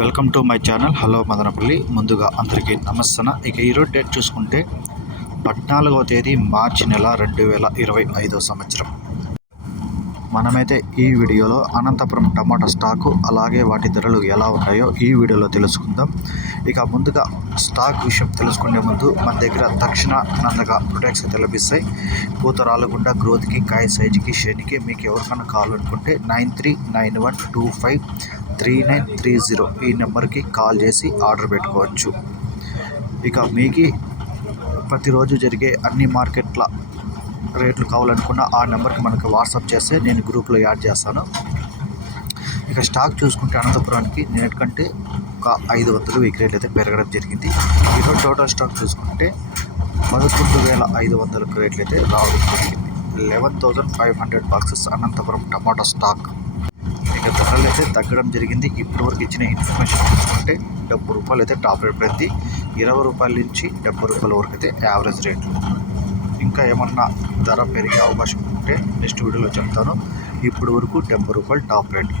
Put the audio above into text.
Welcome to my channel. Hello Madanapalle. ముందుగా అందరికీ నమస్తన ఇక ఈరోజు డేట్ చూసుకుంటే పద్నాలుగవ తేదీ మార్చి నెల రెండు వేల ఇరవై ఐదో సంవత్సరం. మనమైతే ఈ వీడియోలో అనంతపురం టమాటా స్టాకు అలాగే వాటి ధరలు ఎలా ఉన్నాయో ఈ వీడియోలో తెలుసుకుందాం. ఇక ముందుగా స్టాక్ విషయం తెలుసుకునే ముందు మన దగ్గర తక్షణ నందగా ప్రొడక్ట్స్ అయితే లభిస్తాయి. పూత రాలకుండా గ్రోత్కి కాయ సైజుకి షేడ్కి మీకు ఎవరికైనా కావాలనుకుంటే nine three nine one two five three nine three zero ఈ నెంబర్కి కాల్ చేసి ఆర్డర్ పెట్టుకోవచ్చు. ఇక మీకు ప్రతిరోజు జరిగే అన్ని మార్కెట్ల రేట్లు కావాలనుకున్న ఆ నెంబర్కి మనకు వాట్సాప్ చేస్తే నేను గ్రూప్లో యాడ్ చేస్తాను. ఇక స్టాక్ చూసుకుంటే అనంతపురానికి నేటికంటే ఒక ఐదు వందలు వెయ్యి అయితే పెరగడం జరిగింది. ఈరోజు టోటల్ స్టాక్ చూసుకుంటే పదకొండు వేల ఐదు వందల రేట్లు అయితే రావడం జరిగింది. Eleven thousand five hundred boxes Anantapuram tomato stock. అయితే తగ్గడం జరిగింది. ఇప్పటి వరకు ఇచ్చిన ఇన్ఫర్మేషన్ చూసుకుంటే డెబ్బై రూపాయలు అయితే టాప్ రేట్ పడింది. ఇరవై రూపాయల నుంచి డెబ్బై రూపాయల వరకు అయితే యావరేజ్ రేట్లు ఇంకా ఏమన్నా ధర పెరిగే అవకాశం ఉంటే నెక్స్ట్ వీడియోలో చెప్తాను. ఇప్పటి వరకు డెబ్బై రూపాయలు టాప్ రేట్.